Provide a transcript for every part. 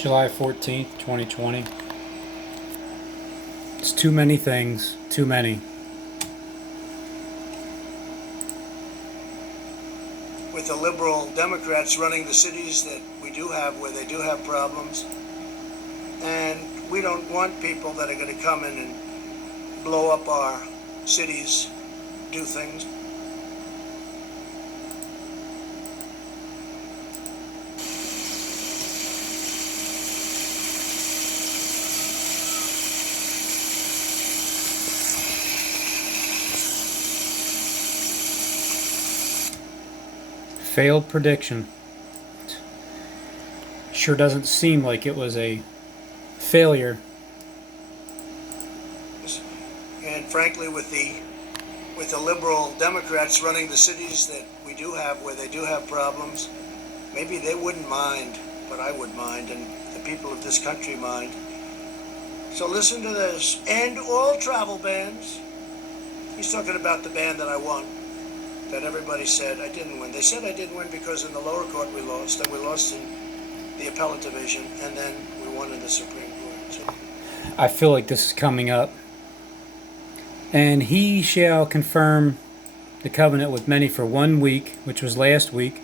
July 14th, 2020. It's too many things. Too many. With the liberal Democrats running the cities that we do have, where they do have problems. And we don't want people that are going to come in and blow up our cities, do things. Failed prediction. Sure doesn't seem like it was a failure. And frankly, with the liberal Democrats running the cities that we do have, where they do have problems, maybe they wouldn't mind, but I would mind, and the people of this country mind. So listen to this. End all travel bans. He's talking about the ban that I won, that everybody said I didn't win. They said I didn't win because in the lower court we lost, and we lost in the appellate division, and then we won in the Supreme Court. So I feel like this is coming up. And he shall confirm the covenant with many for 1 week, which was last week,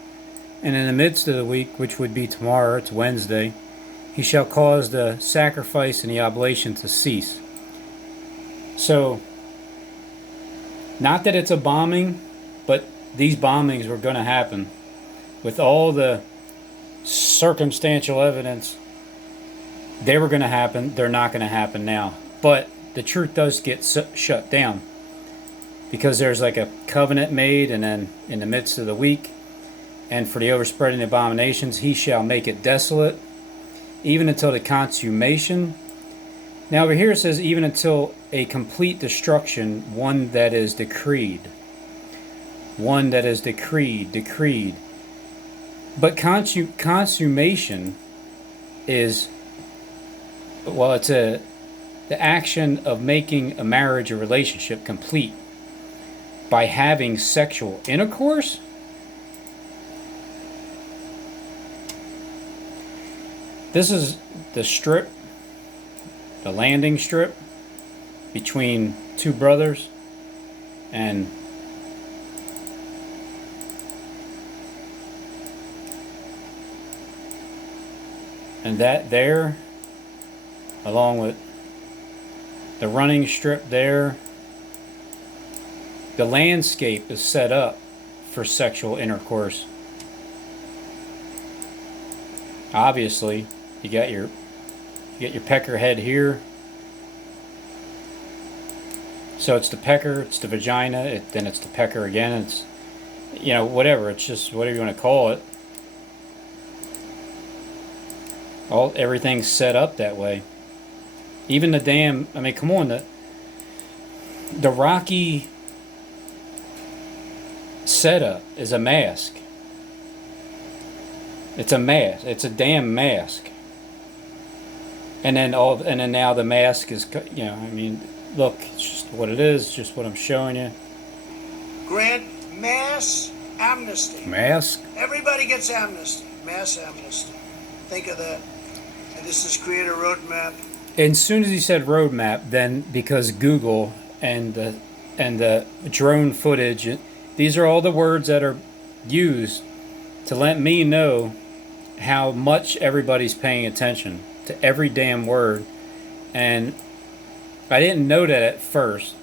and in the midst of the week, which would be tomorrow, it's Wednesday, he shall cause the sacrifice and the oblation to cease. So, not that it's a bombing, but these bombings were going to happen. With all the circumstantial evidence, they were going to happen. They're not going to happen now. But the truth does get shut down because there's like a covenant made, and then in the midst of the week, and for the overspreading abominations, he shall make it desolate, even until the consummation. Now over here it says, even until a complete destruction, one that is decreed. One that is decreed. But consummation is, well, it's the action of making a marriage or relationship complete by having sexual intercourse. This is the strip, the landing strip between two brothers, and that there, along with the running strip there, the landscape is set up for sexual intercourse. Obviously, you got your pecker head here. So it's the pecker, it's the vagina, then it's the pecker again. It's, whatever. It's just whatever you want to call it. Everything's set up that way. Even the damn, come on, the Rocky setup is a mask. It's a mask. It's a damn mask. And then now the mask is, look, it's just what it is, just what I'm showing you. grant mass amnesty. Mask? Everybody gets amnesty. Mass amnesty. Think of that. And this is create a roadmap. And as soon as he said roadmap, then because Google and the drone footage, these are all the words that are used to let me know how much everybody's paying attention to every damn word. And I didn't know that at first,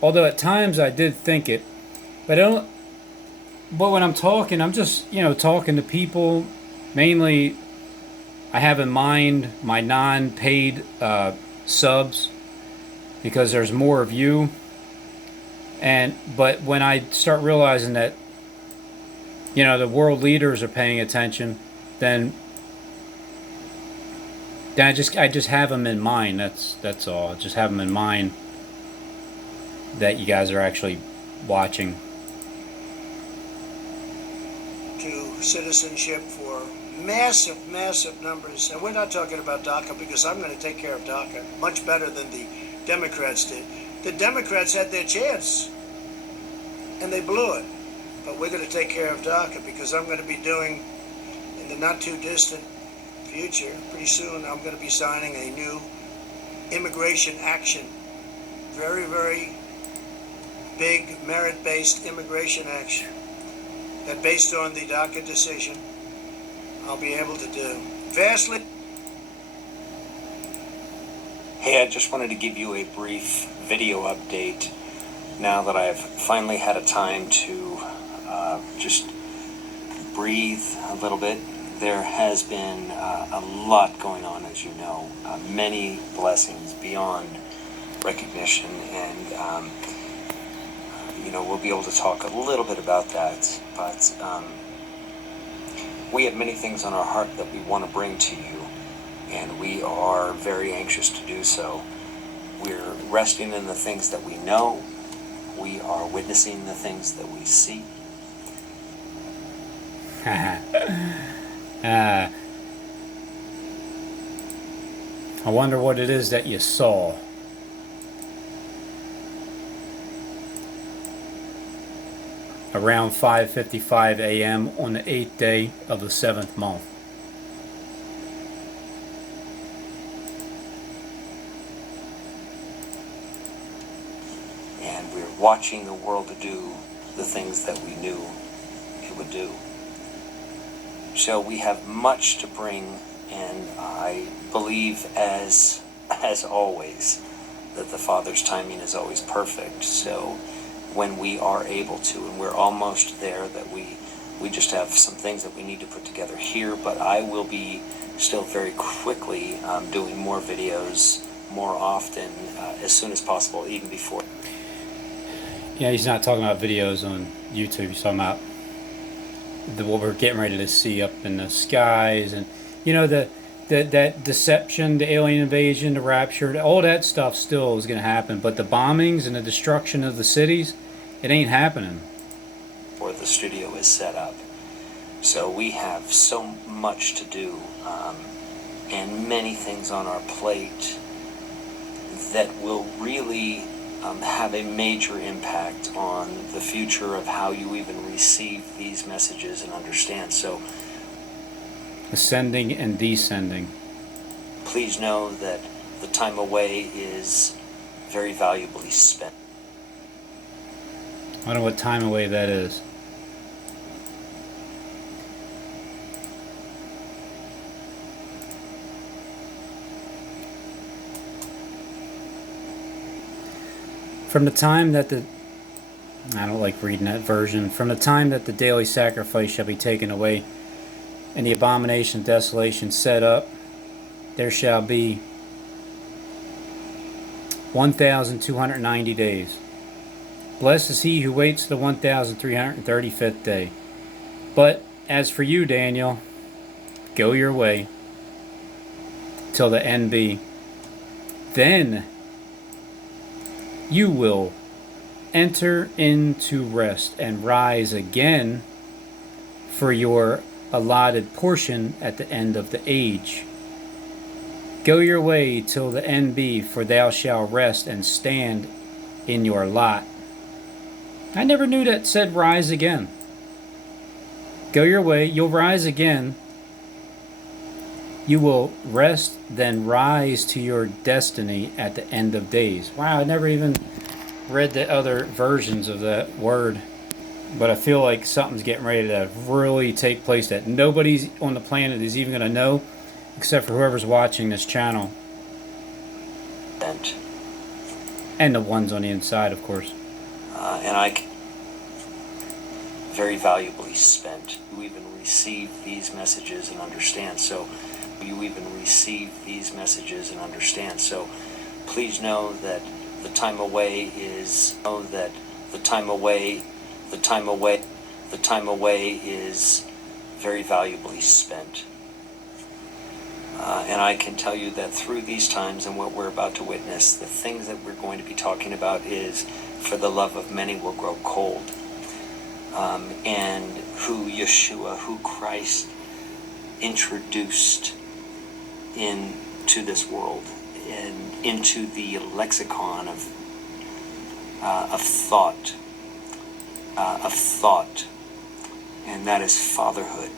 although at times I did think it, but but when I'm talking, I'm just talking to people. Mainly I have in mind my non-paid subs, because there's more of you. But when I start realizing that the world leaders are paying attention, then I just have them in mind. That's all. I just have them in mind that you guys are actually watching. To citizenship for massive, massive numbers. And we're not talking about DACA, because I'm going to take care of DACA much better than the Democrats did. The Democrats had their chance, and they blew it. But we're going to take care of DACA, because I'm going to be doing, in the not too distant future, pretty soon I'm going to be signing a new immigration action. Very, very big merit-based immigration action that, based on the DACA decision, I'll be able to do. Vastly. Hey, I just wanted to give you a brief video update now that I've finally had a time to just breathe a little bit. There has been a lot going on, as you know, many blessings beyond recognition, and we'll be able to talk a little bit about that, but we have many things on our heart that we want to bring to you, and we are very anxious to do so. We're resting in the things that we know. We are witnessing the things that we see. I wonder what it is that you saw. Around 5:55 a.m. on the 8th day of the 7th month. And we're watching the world to do the things that we knew it would do. So we have much to bring, and I believe, as always, that the Father's timing is always perfect. So when we are able to, and we're almost there, that we just have some things that we need to put together here, but I will be still very quickly doing more videos more often, as soon as possible, even before. Yeah, he's not talking about videos on YouTube. He's talking about what we're getting ready to see up in the skies, and that deception, the alien invasion, the rapture, all that stuff still is going to happen. But the bombings and the destruction of the cities, it ain't happening. Or the studio is set up. So we have so much to do, and many things on our plate that will really have a major impact on the future of how you even receive these messages and understand. So Ascending and descending. please know that the time away is very valuably spent. I don't know what time away that is. From the time that I don't like reading that version. From the time that the daily sacrifice shall be taken away, and the abomination of desolation set up, there shall be 1,290 days. Blessed is he who waits the 1,335th day. But as for you, Daniel, go your way till the end be. Then you will enter into rest and rise again for your allotted portion at the end of the age. Go your way till the end be, for thou shalt rest and stand in your lot. I never knew that said rise again. Go your way, you'll rise again. You will rest, then rise to your destiny at the end of days. Wow, I never even read the other versions of that word. But I feel like something's getting ready to really take place that nobody on the planet is even going to know, except for whoever's watching this channel. And the ones on the inside, of course. Very valuably spent. You even receive these messages and understand. So please know that the time away is very valuably spent. And I can tell you that through these times and what we're about to witness, the things that we're going to be talking about is, for the love of many will grow cold. And who Yeshua, who Christ introduced into this world and into the lexicon of thought, and that is fatherhood.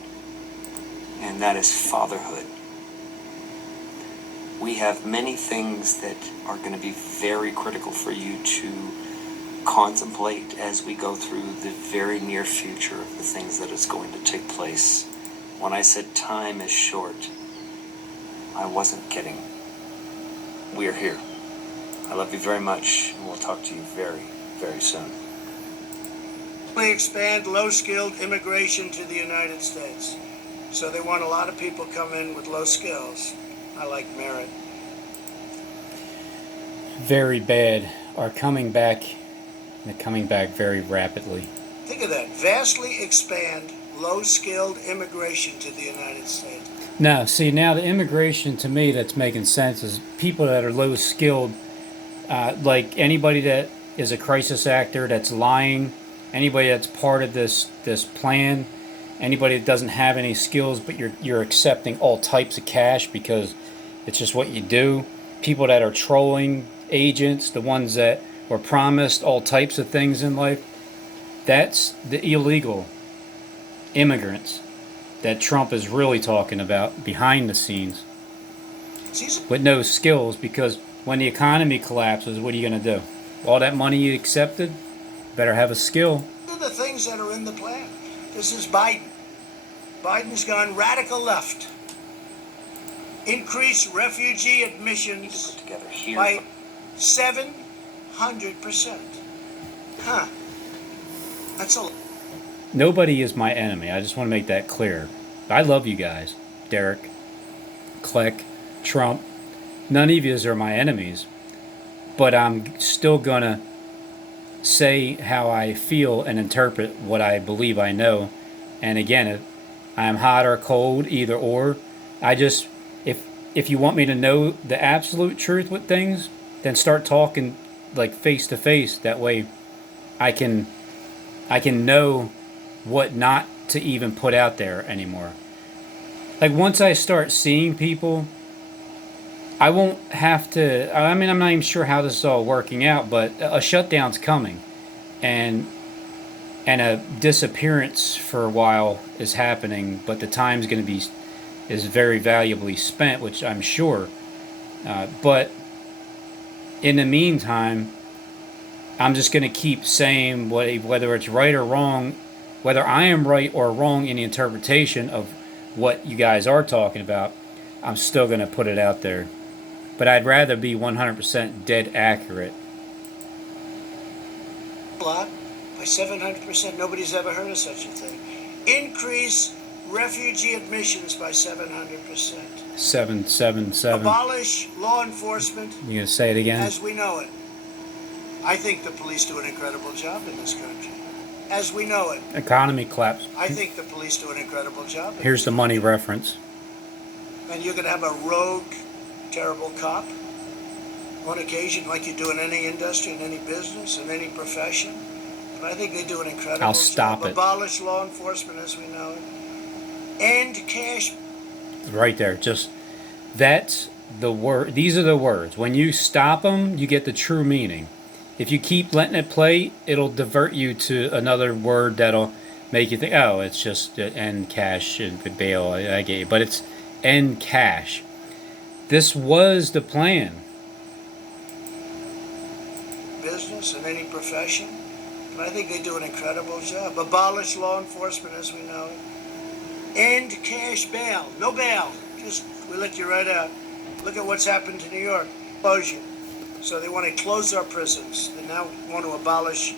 We have many things that are going to be very critical for you to contemplate as we go through the very near future of the things that is going to take place. When I said time is short, I wasn't kidding. We are here. I love you very much, and we'll talk to you very, very soon. We expand low-skilled immigration to the United States. So they want a lot of people come in with low skills. I like merit. Very bad. Are coming back. They're coming back very rapidly. Think of that. Vastly expand low-skilled immigration to the United States. No, see, now the immigration to me that's making sense is people that are low skilled, like anybody that is a crisis actor that's lying, anybody that's part of this plan, anybody that doesn't have any skills, but you're accepting all types of cash because it's just what you do. People that are trolling agents, the ones that were promised all types of things in life, that's the illegal immigrants that Trump is really talking about behind the scenes with no skills, because when the economy collapses, what are you going to do? All that money you accepted, better have a skill. These are the things that are in the plan. This is Biden. Biden's gone radical left. Increase refugee admissions Put together here. by 700%. Huh. That's a lot. Nobody is my enemy. I just want to make that clear. I love you guys. Derek, Kleck, Trump. None of yous are my enemies. But I'm still going to say how I feel and interpret what I believe I know. And again, if I'm hot or cold, either or. I just, if you want me to know the absolute truth with things, then start talking like face to face. That way I can know what not to even put out there anymore. Like once I start seeing people, I won't have to. I mean, I'm not even sure how this is all working out, but a shutdown's coming, and a disappearance for a while is happening. But the time's going to be is very valuably spent, which I'm sure. But in the meantime, I'm just going to keep saying whether it's right or wrong, whether I am right or wrong in the interpretation of what you guys are talking about. I'm still going to put it out there. But I'd rather be 100% dead accurate. A lot by 700%. Nobody's ever heard of such a thing. Increase refugee admissions by 700%. 777. Abolish law enforcement You going to say it again? as we know it. I think the police do an incredible job in this country. As we know it. Economy collapse. I think the police do an incredible job. Here's the money reference. And you're going to have a rogue, terrible cop on occasion, like you do in any industry, in any business, in any profession. But I think they do an incredible I'll stop job. it. Abolish law enforcement as we know it. End cash. Right there. Just that's the word. These are the words. When you stop them, you get the true meaning. If you keep letting it play, it'll divert you to another word that'll make you think, oh, it's just end cash and bail. I get you. But it's end cash. This was the plan. Business in any profession. But I think they do an incredible job. Abolish law enforcement as we know it. End cash bail. No bail. Just, we let you right out. Look at what's happened to New York. Closure. So they want to close our prisons. They now want to abolish.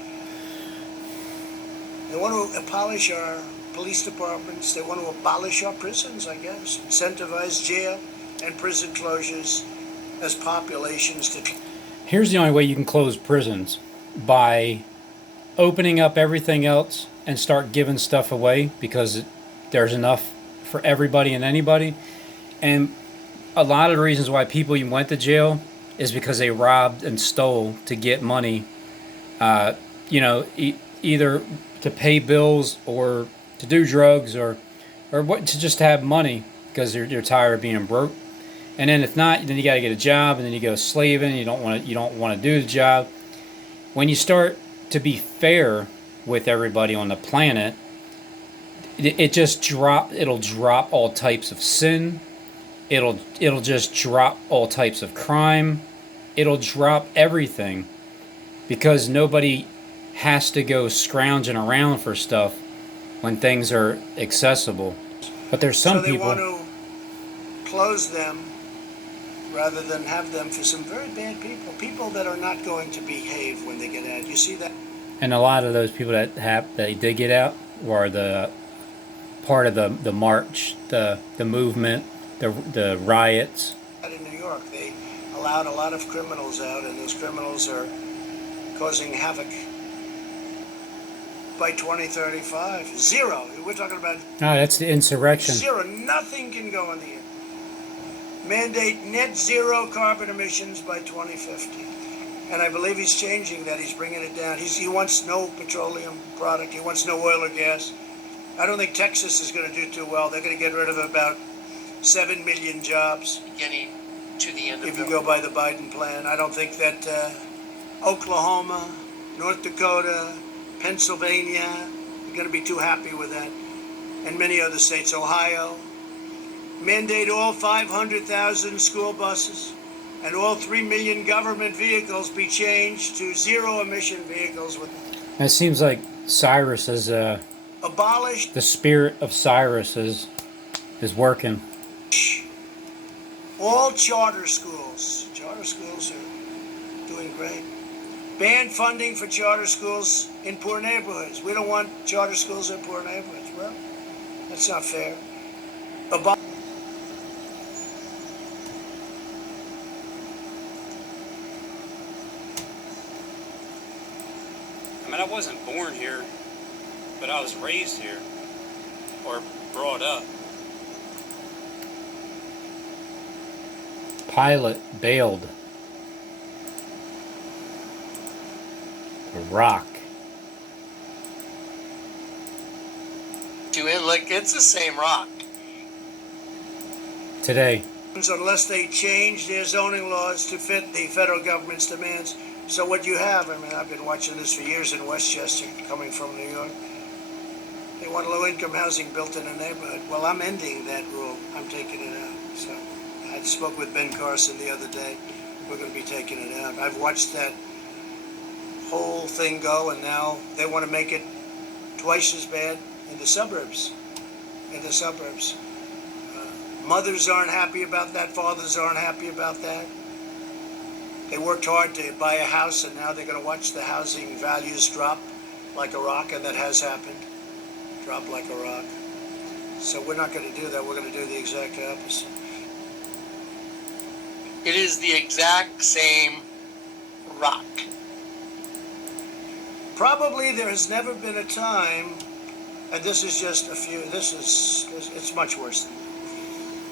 They want to abolish our police departments. They want to abolish our prisons, I guess. Incentivize jail and prison closures as populations to. Here's the only way you can close prisons, by opening up everything else and start giving stuff away, because there's enough for everybody and anybody. And a lot of the reasons why people even went to jail is because they robbed and stole to get money, either to pay bills or to do drugs or what, to just have money because they're tired of being broke. And then if not, then you got to get a job, and then you go slaving. You don't want to do the job. When you start to be fair with everybody on the planet, it'll drop all types of sin, it'll just drop all types of crime. It'll drop everything because nobody has to go scrounging around for stuff when things are accessible. But there's some So they people. want to close them rather than have them for some very bad people that are not going to behave when they get out. You see that? And a lot of those people that did get out were the part of the march, the movement, the riots. In New York, they allowed a lot of criminals out, and those criminals are causing havoc. By 2035, zero. We're talking about Oh, that's the insurrection. zero. Nothing can go in the air. Mandate net zero carbon emissions by 2050. And I believe he's changing that. He's bringing it down. He wants no petroleum product. He wants no oil or gas. I don't think Texas is going to do too well. They're going to get rid of about 7 million jobs. Getting to the end of if you go by the Biden plan. I don't think that Oklahoma, North Dakota, Pennsylvania, you're going to be too happy with that. And many other states, Ohio. Mandate all 500,000 school buses and all 3 million government vehicles be changed to zero-emission vehicles. It seems like Cyrus is Abolish the spirit of Cyrus is working. all charter schools. Charter schools are doing great. Ban funding for charter schools in poor neighborhoods. We don't want charter schools in poor neighborhoods. Well, that's not fair. I mean, I wasn't born here, but I was raised here or brought up. Pilate bailed. Rock. To it, like it's the same rock. Today. Unless they change their zoning laws to fit the federal government's demands. So what you have, I mean, I've been watching this for years in Westchester, coming from New York. They want low-income housing built in a neighborhood. Well, I'm ending that rule. I'm taking it out. So I spoke with Ben Carson the other day. We're going to be taking it out. I've watched that whole thing go, and now they want to make it twice as bad in the suburbs. Mothers aren't happy about that. Fathers aren't happy about that. They worked hard to buy a house, and now they're going to watch the housing values drop like a rock, and that has happened. Drop like a rock. So we're not going to do that. We're going to do the exact opposite. It is the exact same rock. Probably there has never been a time, and this is just a few, it's much worse than that.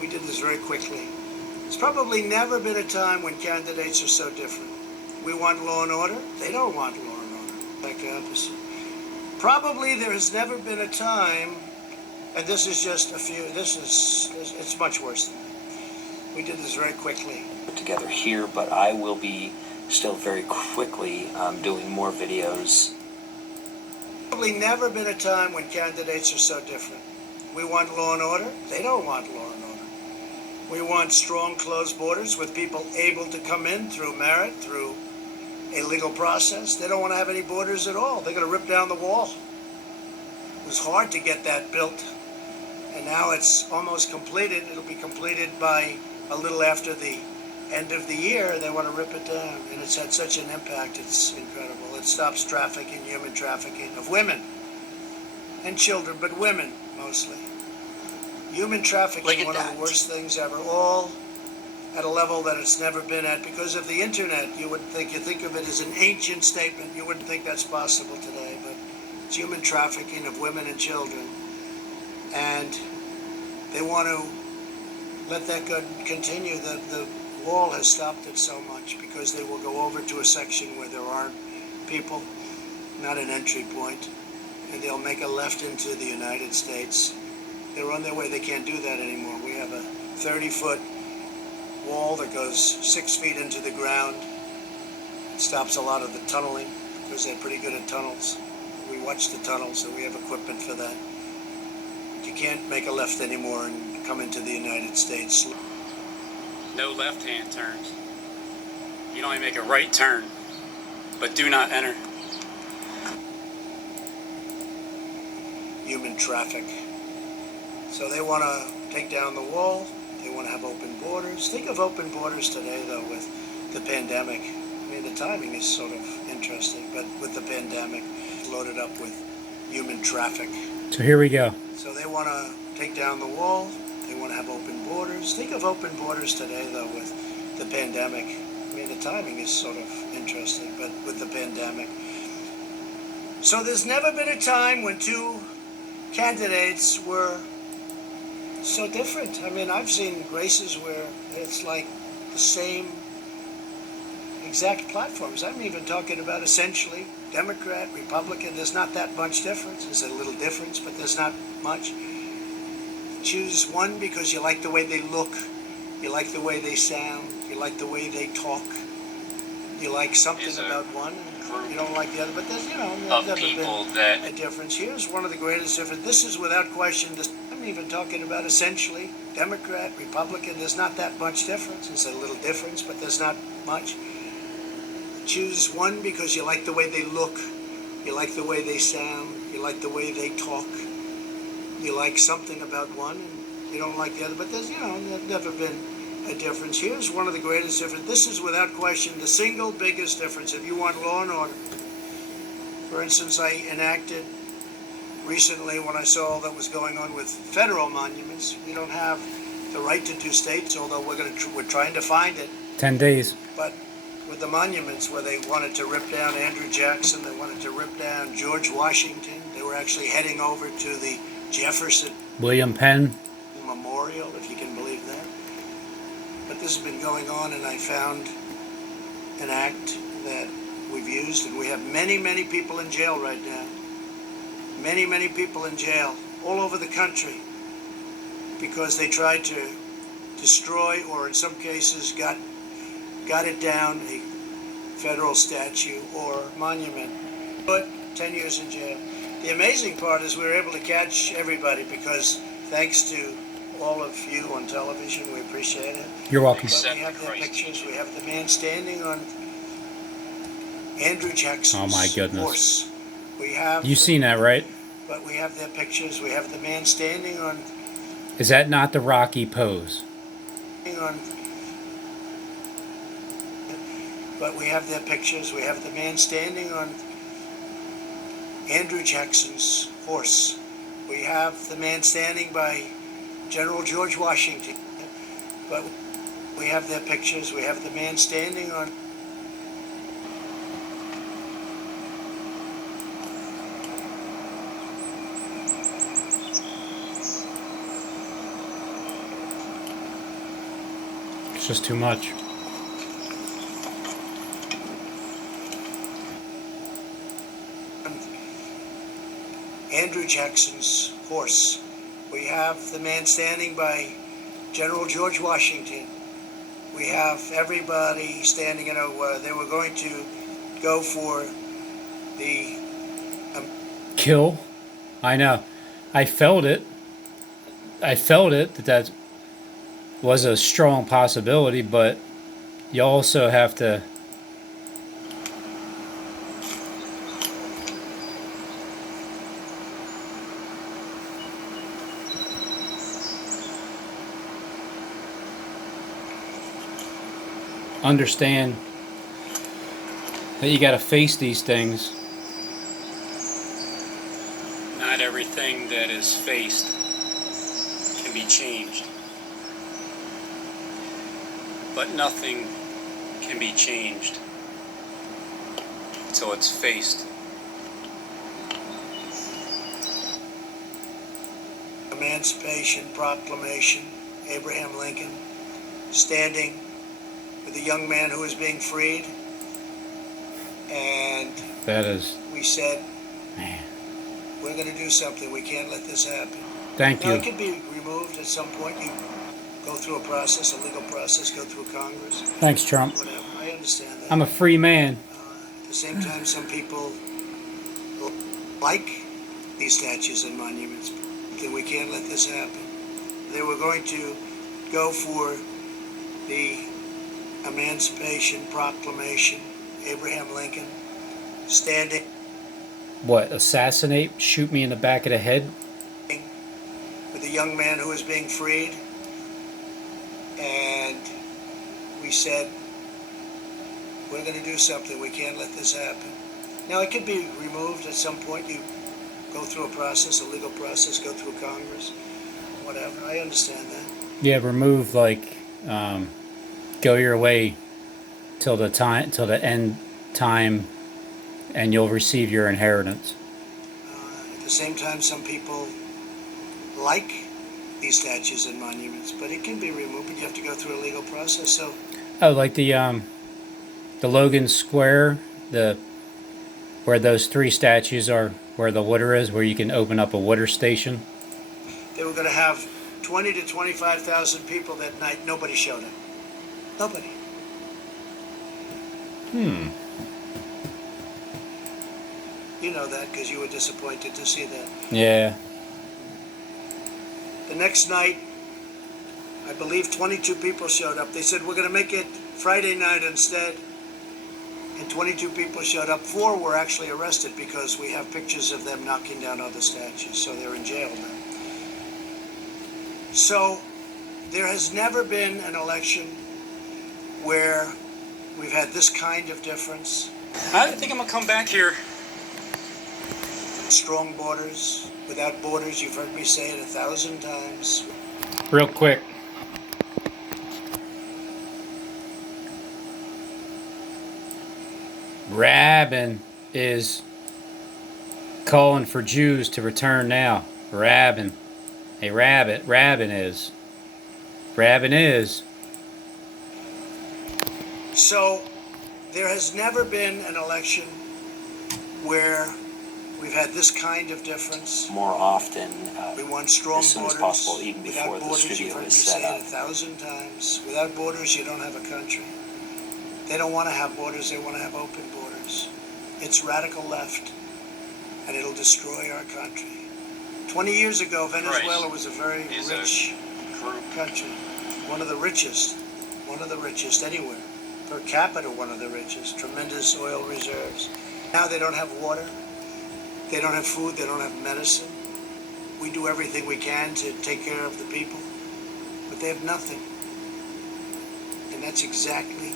We did this very quickly. There's probably never been a time when candidates are so different. We want law and order. They don't want law and order. Like the opposite. Probably there has never been a time, and this is just a few, it's much worse than that. We did this very quickly. Together here, but I will be still very quickly doing more videos. Probably never been a time when candidates are so different. We want law and order. They don't want law and order. We want strong, closed borders with people able to come in through merit, through a legal process. They don't want to have any borders at all. They're going to rip down the wall. It was hard to get that built, and now it's almost completed. It'll be completed by a little after the end of the year. They want to rip it down, and it's had such an impact. It's incredible. It stops trafficking, human trafficking of women and children, but women mostly. Human trafficking, one of the worst things ever, all at a level that it's never been at because of the internet. You think of it as an ancient statement. You wouldn't think that's possible today, but it's human trafficking of women and children. And they want to let that continue. The wall has stopped it so much because they will go over to a section where there aren't people, not an entry point, and they'll make a left into the United States. They're on their way. They can't do that anymore. We have a 30-foot wall that goes 6 feet into the ground. It stops a lot of the tunneling because they're pretty good at tunnels. We watch the tunnels, so we have equipment for that. You can't make a left anymore and come into the United States. No left-hand turns. You can only make a right turn, but do not enter. Human traffic. So they want to take down the wall. They want to have open borders. Think of open borders today, though, with the pandemic. I mean, the timing is sort of interesting, but with the pandemic, loaded up with human traffic. So here we go. So they want to take down the wall. They want to have open borders. Think of open borders today, though, with the pandemic. I mean, the timing is sort of interesting, but with the pandemic. So there's never been a time when two candidates were so different. I mean, I've seen races where it's like the same exact platforms. I'm even talking about essentially Democrat, Republican. There's not that much difference. There's a little difference, but there's not much. Choose one because you like the way they look, you like the way they sound, you like the way they talk, you like something about one, you don't like the other. But there's, there's never been a difference. Here's one of the greatest differences. This is without question. I'm even talking about essentially Democrat, Republican. There's not that much difference. There's a little difference, but there's not much. Choose one because you like the way they look, you like the way they sound, you like the way they talk, you like something about one, and you don't like the other. But there's, there's never been a difference. Here's one of the greatest differences. This is without question the single biggest difference. If you want law and order, for instance, I enacted recently when I saw that was going on with federal monuments. We don't have the right to do states, although we're trying to find it. 10 days. But with the monuments, where they wanted to rip down Andrew Jackson, they wanted to rip down George Washington. They were actually heading over to the Jefferson William Penn Memorial, if you can believe that. But this has been going on, and I found an act that we've used, and we have many, many people in jail right now. Many, many people in jail all over the country because they tried to destroy, or in some cases got it down, a federal statue or monument. Put 10 years in jail. The amazing part is we were able to catch everybody because thanks to all of you on television, we appreciate it. You're welcome. But we have their pictures. We have the man standing on Andrew Jackson's horse. We have. You've seen that, right? But we have their pictures. We have the man standing on. Is that not the Rocky pose? But we have their pictures. We have the man standing on Andrew Jackson's horse. We have the man standing by General George Washington. But we have their pictures. We have the man standing on. It's just too much. Andrew Jackson's horse. We have the man standing by General George Washington. We have everybody standing. They were going to go for the kill. I know. I felt it that was a strong possibility, but you also have to understand that you got to face these things. Not everything that is faced can be changed, but nothing can be changed until it's faced. Emancipation Proclamation, Abraham Lincoln standing with a young man who was being freed, and that is, we said, man, we're going to do something. We can't let this happen. Thank you. Now, it could be removed at some point. You go through a process, a legal process, go through Congress. Thanks, Trump. Whatever. I understand that. I'm a free man. At the same time, some people like these statues and monuments. We can't let this happen. They were going to go for the Emancipation Proclamation, Abraham Lincoln standing What, assassinate? Shoot me in the back of the head? with a young man who was being freed. And we said, we're going to do something. We can't let this happen. Now, it could be removed at some point. You go through a process, a legal process, go through Congress, whatever. I understand that. Yeah, remove, like, go your way till the end time, and you'll receive your inheritance. At the same time, some people like these statues and monuments, but it can be removed, but you have to go through a legal process. So, Oh, like the Logan Square, where those three statues are, where the water is, where you can open up a water station. they were going to have 20 to 25,000 people that night. Nobody showed up. Nobody. You know that because you were disappointed to see that. Yeah. The next night, I believe 22 people showed up. They said, we're going to make it Friday night instead. And 22 people showed up. 4 were actually arrested because we have pictures of them knocking down other statues. So they're in jail now. So there has never been an election where we've had this kind of difference. I think I'm gonna come back here. Strong borders. Without borders, you've heard me say it 1,000 times. Real quick. Rabin is calling for Jews to return now. Rabin. Hey, Rabin is. Rabin is. So there has never been an election where we've had this kind of difference. More often, We want strong as soon as borders. possible, even Without before the borders, studio you've heard me is say set it up. 1,000 times. Without borders, you don't have a country. They don't want to have borders. They want to have open borders. It's radical left, and it'll destroy our country. 20 years ago, Venezuela was a very rich country, one of the richest anywhere. Per capita, one of the richest. Tremendous oil reserves. Now they don't have water. They don't have food. They don't have medicine. We do everything we can to take care of the people, but they have nothing. And that's exactly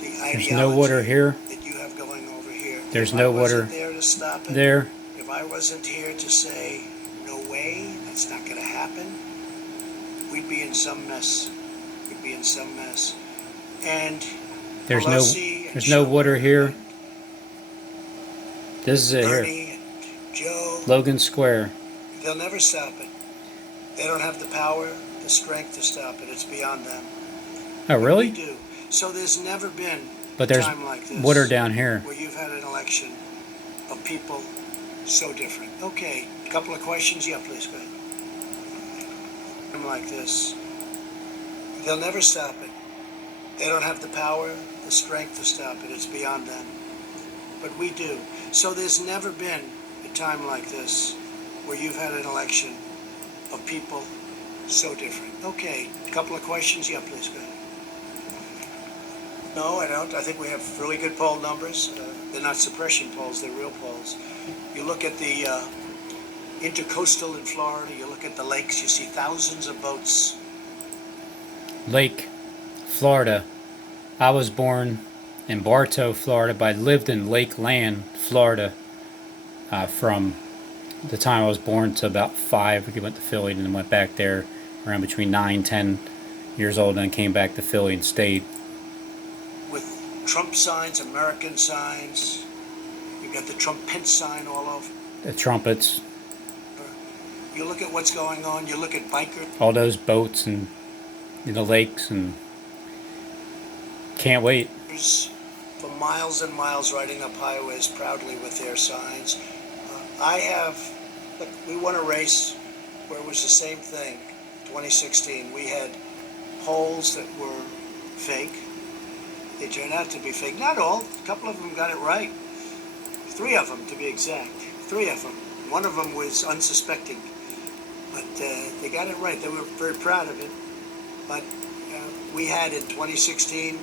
the ideology There's no water here. that you have going over here. There's If no I wasn't water there to stop it, there. if I wasn't here to say, no way, that's not going to happen, we'd be in some mess. We'd be in some mess. And There's Pelosi and there's no water Schumer here. and This is it here. Bernie and Joe, Logan Square. they'll never stop it. They don't have the power, the strength to stop it. It's beyond them. Oh, We really? do. So there's never been But a there's time like this water down here. where you've had an election of people so different. Okay, a couple of questions. Yeah, please, go ahead. I'm like this. They'll never stop it. They don't have the power, the strength to stop it. It's beyond them. But we do. So there's never been a time like this where you've had an election of people so different. Okay, a couple of questions. Yeah, please, go ahead. No, I don't. I think we have really good poll numbers. They're not suppression polls, they're real polls. You look at the intercoastal in Florida, you look at the lakes, you see thousands of boats. Lake, Florida. I was born in Bartow, Florida, but I lived in Lakeland, Florida, from the time I was born to about 5. We went to Philly and then went back there around between 9, 10 years old, and then came back to Philly and stayed. With Trump signs, American signs. You've got the Trump Pence sign all over. The trumpets, You look at what's going on, you look at bikers. all those boats and in the lakes, and can't wait. For miles and miles riding up highways proudly with their signs. Look, we won a race where it was the same thing, 2016. We had polls that were fake. They turned out to be fake. Not all, a couple of them got it right. 3 of them, to be exact. 3 of them. One of them was unsuspecting. But they got it right. They were very proud of it. But We had in 2016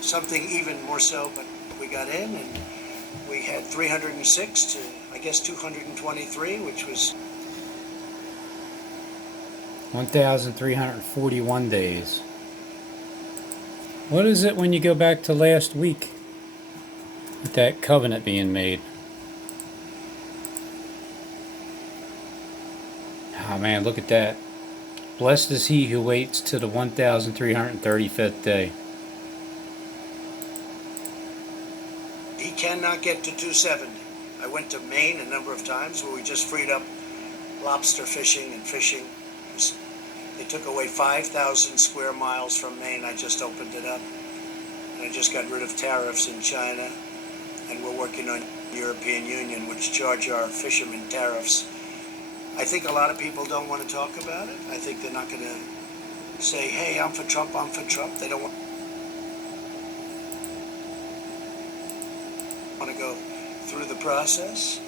something even more so, but we got in and we had 306 to, I guess, 223, which was 1,341 days. What is it when you go back to last week with that covenant being made? Oh man, look at that. Blessed is he who waits to the 1,335th day. he cannot get to 270. I went to Maine a number of times where we just freed up lobster fishing and fishing. They took away 5,000 square miles from Maine. I just opened it up. And I just got rid of tariffs in China. And we're working on European Union, which charge our fishermen tariffs. I think a lot of people don't want to talk about it. I think they're not going to say, hey, I'm for Trump, I'm for Trump. They don't want to go through the process.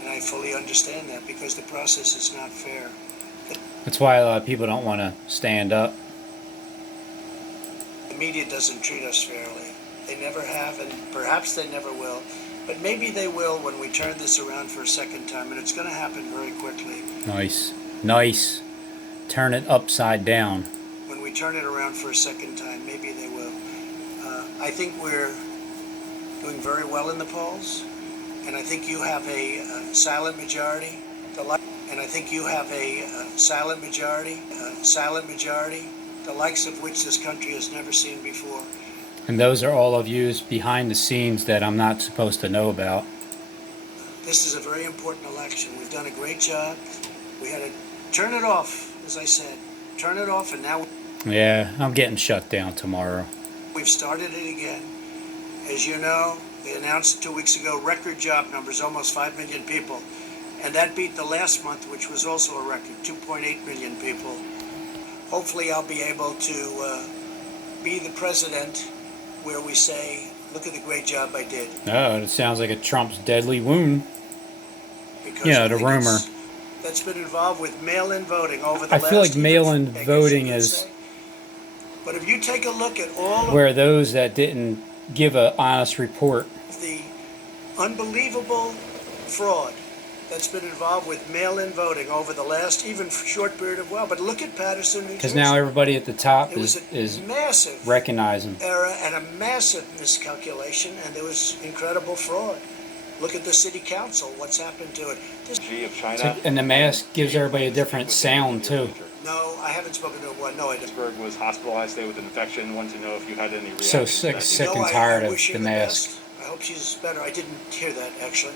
And I fully understand that because the process is not fair. That's why a lot of people don't want to stand up. The media doesn't treat us fairly. They never have, and perhaps they never will. But maybe they will when we turn this around for a second time, and it's going to happen very quickly. Nice. Nice. Turn it upside down. When we turn it around for a second time, maybe they will. I think we're doing very well in the polls, and I think you have a silent majority. And I think you have a silent majority, the likes of which this country has never seen before. And those are all of yous behind the scenes that I'm not supposed to know about. This is a very important election. We've done a great job. We had to turn it off, as I said. Turn it off, and now Yeah, I'm getting shut down tomorrow. we've started it again. As you know, they announced 2 weeks ago record job numbers, almost 5 million people. And that beat the last month, which was also a record, 2.8 million people. Hopefully I'll be able to be the president where we say, look at the great job I did. Oh, it sounds like a Trump's deadly wound. Because Yeah, I the think rumor. that's been involved with mail-in voting over the I last feel like even mail-in decades, voting you could is say. But if you take a look at all of where those that didn't give an honest report. the unbelievable fraud that's been involved with mail-in voting over the last even short period of while. But look at Patterson, New Because Jersey. now everybody at the top It was is a massive recognizing. error and a massive miscalculation, and there was incredible fraud. Look at the city council. What's happened to it? This, Of China. And the mask gives everybody a different sound too. no, I haven't spoken to one. No, I didn't. Pittsburgh was hospitalized today with an infection. Want to know if you had any reaction So to sick, that. sick No, and tired I of wish her the the mask. best. I hope she's better. I didn't hear that, actually.